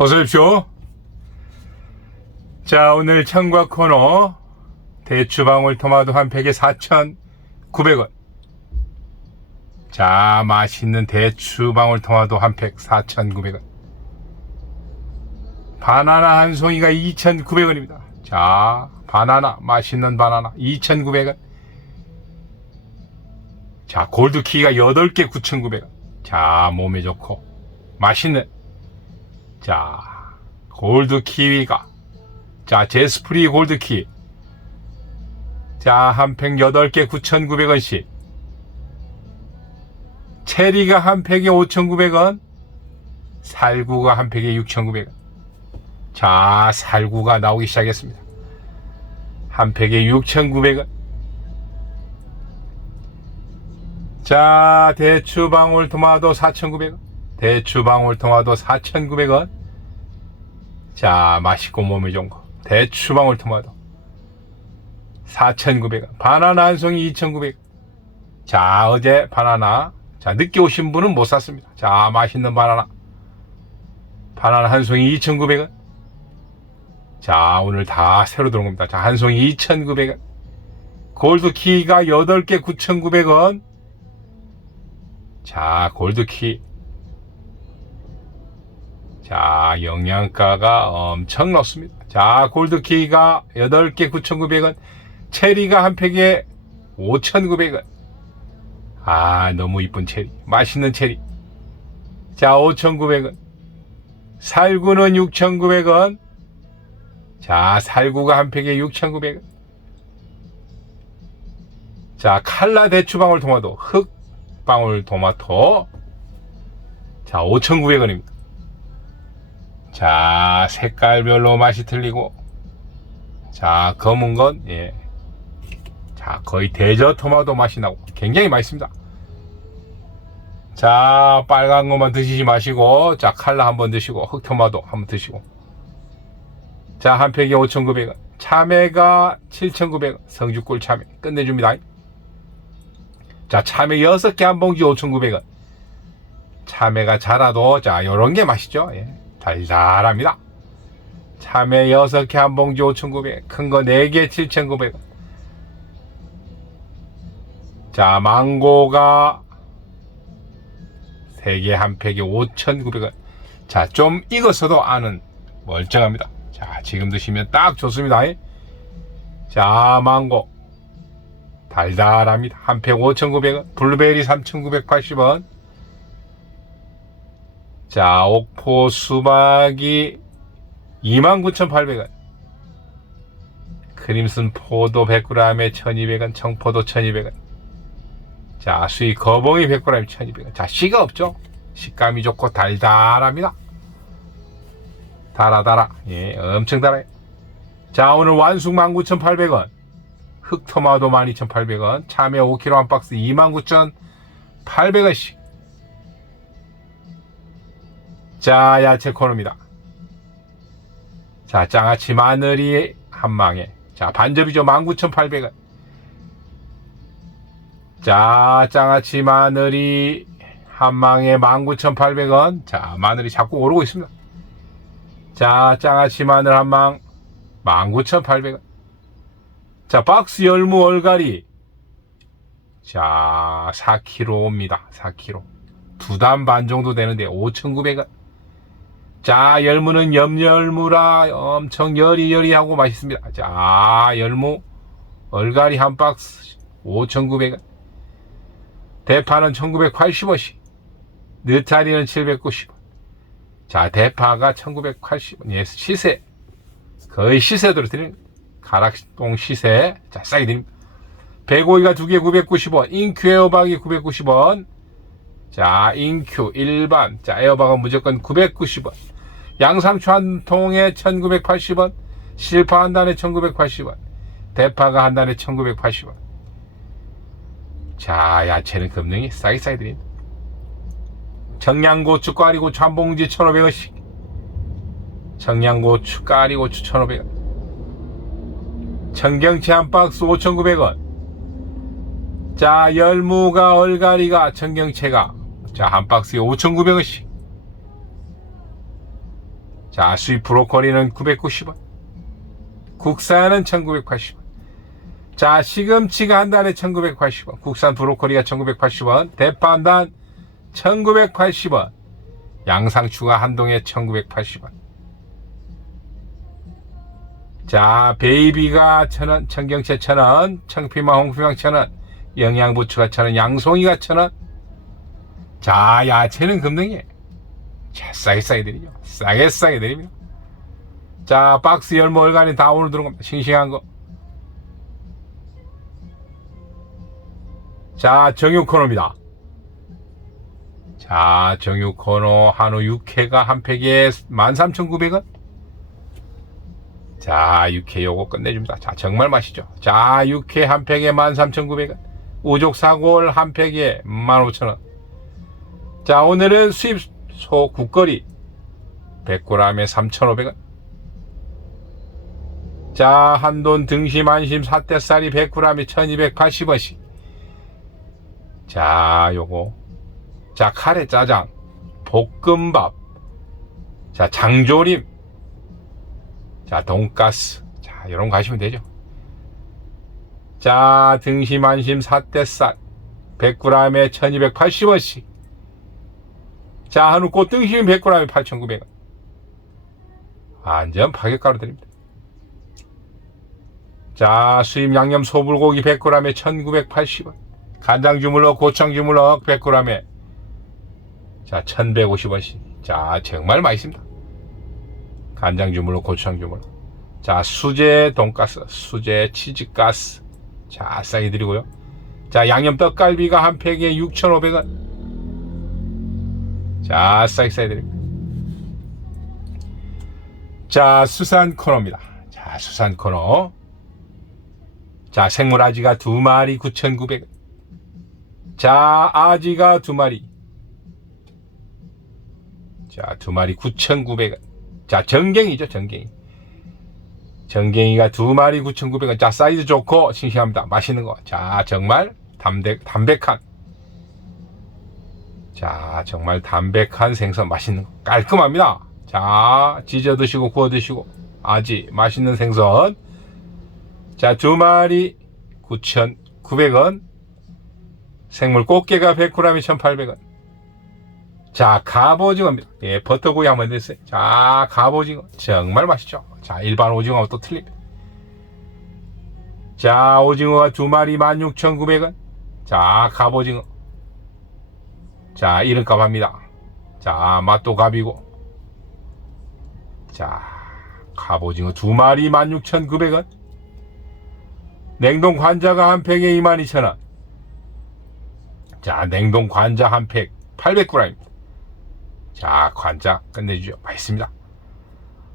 어서 오십시오. 자, 오늘 청과 코너 대추방울 토마토 한 팩에 4,900원. 자, 맛있는 대추방울 토마토 한 팩 4,900원. 바나나 한 송이가 2,900원입니다. 자, 바나나, 맛있는 바나나 2,900원. 자, 골드키가 8개 9,900원. 자, 몸에 좋고 맛있는 자, 골드 키위가. 자, 제스프리 골드 키. 자, 한 팩 8개 9,900원씩. 체리가 한 팩에 5,900원. 살구가 한 팩에 6,900원. 자, 살구가 나오기 시작했습니다. 한 팩에 6,900원. 자, 대추 방울 토마토 4,900원. 대추 방울 토마토 4,900원. 자, 맛있고 몸에 좋은 거. 대추 방울 토마토 4,900원. 바나나 한 송이 2,900원. 자, 어제 바나나. 자, 늦게 오신 분은 못 샀습니다. 자, 맛있는 바나나. 바나나 한 송이 2,900원. 자, 오늘 다 새로 들어온 겁니다. 자, 한 송이 2,900원. 골드키가 8개 9,900원. 자, 골드키. 자, 영양가가 엄청 높습니다. 자, 골드키가 8개 9,900원. 체리가 한 팩에 5,900원. 아, 너무 이쁜 체리. 맛있는 체리. 자, 5,900원. 살구는 6,900원. 자, 살구가 한 팩에 6,900원. 자, 칼라 대추방울 토마토, 흑방울 토마토. 자, 5,900원입니다. 자, 색깔별로 맛이 틀리고. 자, 검은 건, 예. 자, 거의 대저 토마토 맛이 나고 굉장히 맛있습니다. 자, 빨간 것만 드시지 마시고, 자, 칼라 한번 드시고, 흑토마토 한번 드시고. 자, 한 팩에 5,900원. 참외가 7,900원. 성주꿀 참외. 끝내줍니다. 자, 참외 6개 한 봉지 5,900원. 참외가 자라도, 자, 요런 게 맛있죠. 예. 달달합니다. 참외 6개 한 봉지 5,900원. 큰거 4개 7,900원. 자, 망고가 3개 한 팩에 5,900원. 자, 좀 익어서도 아는 멀쩡합니다. 자, 지금 드시면 딱 좋습니다. 자, 망고. 달달합니다. 한 팩 5,900원. 블루베리 3,980원. 자, 옥포 수박이 29,800원. 크림슨 포도 100g에 1,200원. 청포도 1,200원. 자, 수익 거봉이 100g에 1,200원. 자, 씨가 없죠? 식감이 좋고 달달합니다. 달아, 달아. 예, 엄청 달아요. 자, 오늘 완숙 19,800원. 흑토마토 12,800원. 참외 5kg 한 박스 29,800원씩. 자, 야채 코너입니다. 자, 장아찌 마늘이 한 망에. 자, 반접이죠. 19,800원. 자, 장아찌 마늘이 한 망에 19,800원. 자, 마늘이 자꾸 오르고 있습니다. 자, 장아찌 마늘 한 망 19,800원. 자, 박스 열무 얼갈이. 자, 4kg입니다. 4kg. 두 단 반 정도 되는데 5,900원. 자, 열무는 염열무라 엄청 여리여리하고 맛있습니다. 자, 열무 얼갈이 한 박스 5,900원. 대파는 1,980원씩. 느타리는 790원. 자, 대파가 1,980원. 예, 시세. 거의 시세대로 드리는 가락동 시세. 자, 싸게 드립니다. 배고기가 두 개 990원. 인큐 에어박이 990원. 자, 인큐 일반. 자, 에어박은 무조건 990원. 양상추 한 통에 1980원. 실파 한 단에 1980원. 대파가 한 단에 1980원. 자, 야채는 금능이 싸게 싸게 드립니다. 청양고추, 꽈리고추 한 봉지 1,500원씩. 청양고추, 꽈리고추 1,500원. 청경채 한 박스 5,900원. 자, 열무가, 얼갈이가, 청경채가, 자, 한 박스에 5,900원씩. 자, 수입 브로콜리는 990원. 국산은 1980원. 자, 시금치가 한 단에 1980원. 국산 브로콜리가 1980원. 대파 한 단 1980원. 양상추가 한 동에 1980원. 자, 베이비가 1000원, 청경채 1000원, 청피망, 홍피망 1000원, 영양부추가 1000원, 양송이가 1000원. 자, 야채는 금능이에요. 자, 싸게 싸게 드리죠. 싸게 싸게 드립니다. 자, 박스 열무 얼간이 다 오늘 들어온 겁니다. 싱싱한 거. 자, 정육 코너입니다. 자, 정육 코너 한우 육회가 한 팩에 13,900원. 자, 육회 요거 끝내줍니다. 자, 정말 맛있죠. 자, 육회 한 팩에 13,900원. 우족 사골 한 팩에 15,000원. 자, 오늘은 수입 소 국거리 100g에 3,500원. 자, 한돈 등심 안심 사태살이 100g에 1,280원씩. 자, 요거. 자, 카레 짜장, 볶음밥. 자, 장조림. 자, 돈가스. 자, 이런 거 하시면 되죠. 자, 등심 안심 사태살 100g에 1,280원씩. 자, 한우 꽃등심 100g에 8,900원. 완전 파격가로 드립니다. 자, 수입 양념 소불고기 100g에 1,980원. 간장 주물럭, 고창 주물럭 100g에 자, 1,150원씩. 자, 정말 맛있습니다. 간장 주물럭, 고추장 주물럭. 자, 수제 돈가스, 수제 치즈가스. 자, 싸게 드리고요. 자, 양념 떡갈비가 한 팩에 6,500원. 자, 싸게 싸게 드립니다. 자, 수산 코너입니다. 자, 수산 코너. 자, 생물 아지가 두 마리 9,900원. 자, 아지가 두 마리. 자, 두 마리 9,900원. 자, 정갱이죠, 정갱이. 정갱이가 두 마리 9,900원. 자, 사이즈 좋고 싱싱합니다. 맛있는 거. 자, 정말 담백, 담백한. 자, 정말 담백한 생선 맛있는 거. 깔끔합니다. 자, 지져 드시고 구워 드시고. 아지 맛있는 생선. 자, 두 마리 9,900원. 생물 꽃게가 100g에 1,800원. 자, 갑오징어입니다. 예, 버터구이 한번 됐어요. 자, 갑오징어. 정말 맛있죠? 자, 일반 오징어와 또 틀립니다. 자, 오징어가 두 마리 16,900원. 자, 갑오징어. 자, 이름값 합니다. 자, 맛도 갑이고. 자, 갑오징어 두 마리 16,900원. 냉동 관자가 한 팩에 22,000원. 자, 냉동 관자 한 팩 800g입니다. 자, 관자 끝내주죠. 맛있습니다.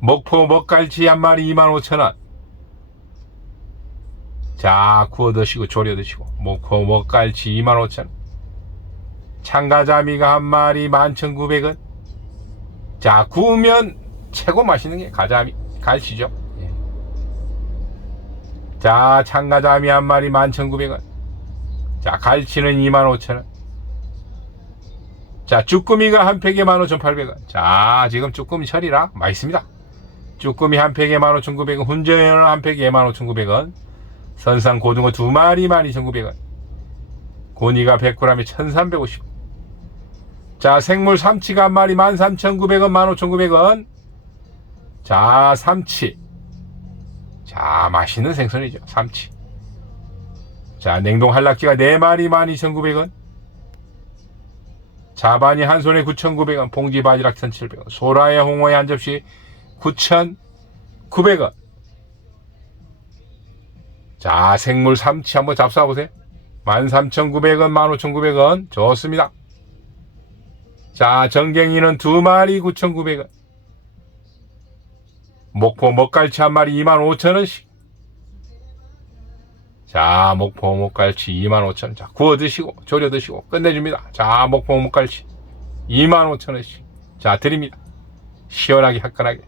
먹포 먹갈치 한 마리 25,000원. 자, 구워 드시고 조려 드시고. 먹포 먹갈치 25,000원. 참가자미가 한 마리 11,900원. 자, 구우면 최고 맛있는 게 가자미, 갈치죠. 예. 자, 참가자미 한 마리 11,900원. 자, 갈치는 25,000원. 자, 쭈꾸미가 한 팩에 15,800원. 자, 지금 쭈꾸미 철이라 맛있습니다. 쭈꾸미 한 팩에 15,900원. 훈제연 한 팩에 15,900원. 선상 고등어 두 마리 12,900원. 고니가 100g에 1,350원. 자, 생물 삼치가 한 마리 13,900원, 15,900원. 자, 삼치. 자, 맛있는 생선이죠. 삼치. 자, 냉동 한락지가 4마리 12,900원. 자반이 한 손에 9,900원, 봉지 바지락 1,700원, 소라의 홍어에 한 접시 9,900원. 자, 생물 삼치 한번 잡숴보세요. 13,900원, 15,900원. 좋습니다. 자, 정갱이는 두 마리 9,900원. 목포 먹갈치 한 마리 25,000원씩. 자, 목포 목갈치 25,000원. 자, 구워 드시고, 졸여 드시고, 끝내줍니다. 자, 목포 목갈치 25,000원씩. 자, 드립니다. 시원하게 화끈하게.